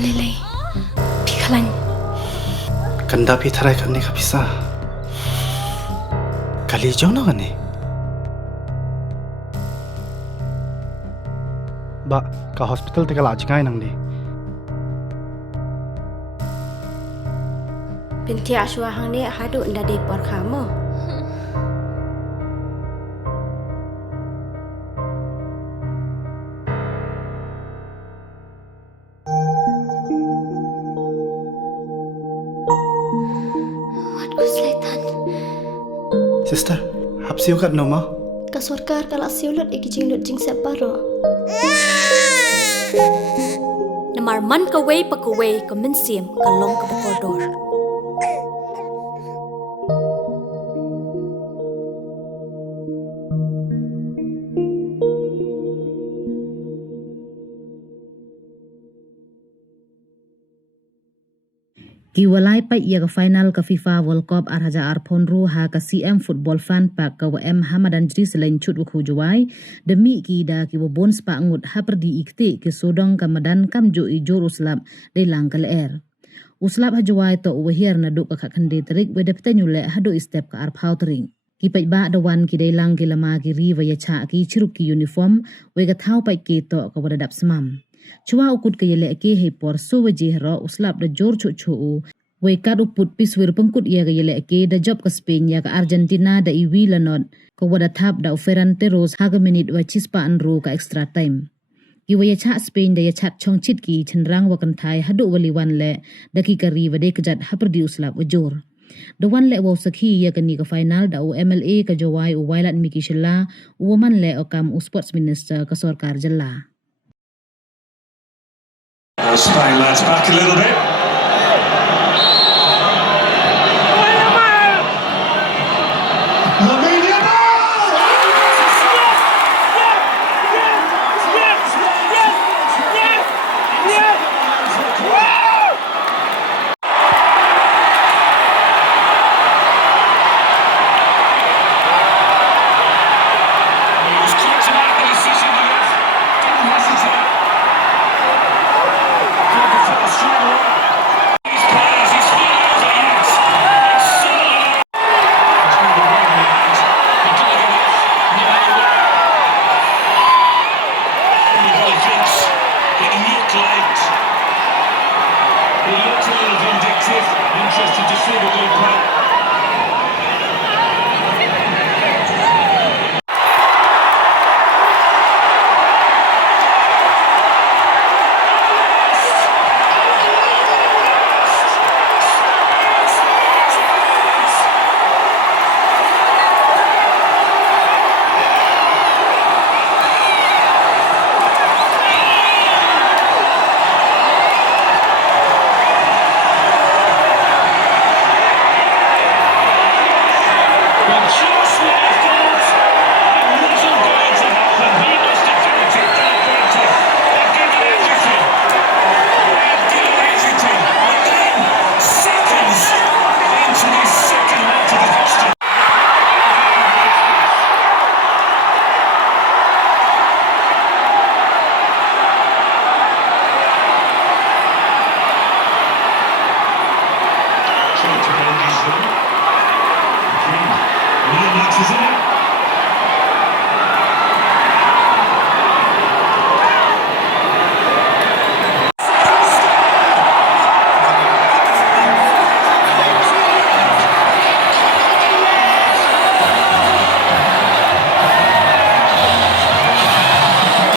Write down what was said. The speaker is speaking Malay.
Lily. Pikalan. Kanda pi tharai kan ni kapisa. Kali jauh na kan ni. Ba, ka hospital te kala ajngai nang ni. Binti Ashwa hang ni hadu nda de por kamu. What was Leitan? Sister, hapsiu kat noma. Kasurkar kala siulut ikijing lut jing separo. Namar man kaway pa kaway kaminsim kalong ka bakordor. Kiwa lai pait ya ka final ka FIFA World Cup arhaja arpon ru ha ka CM Football Fan Pak ka WM Hamadan Jri selain cut wakhu Jowai demi ki da ki bons pa ngut ha perdi ikte ke sodong ka madan kam jo i jor uslap de langkal air uslap ha Jowai to wahir na do ka khande trik we de ptanyule ha do step ka arphau tring ki pait ba da wan ki de lang ki lama ki ri wa ya cha ki chirup ki uniform we ka thau pait ki to ka wadadap smam Chua ukut ke yele ke he por so waje ro uslap da jor chu chu we kad uput piswir pengkut ya ke yele ke da job ke Spain ya ke Argentina da iwi lanot ko wada thap da oferan teros ha minute wa chispa anro ka extra time ki wa ya cha Spain da ya chat chong chit ki chenrang wa kan thai hadu wali wan le da ki kari wa de kjat ha perdi uslap wa jor da wan le wa sakhi ya ke ni ka final da o MLA ka Jowai o wailat mikishla woman le o kam u sports minister ka sarkar jalla Spain lads back a little bit. He looked a little vindictive, interested to see the goal.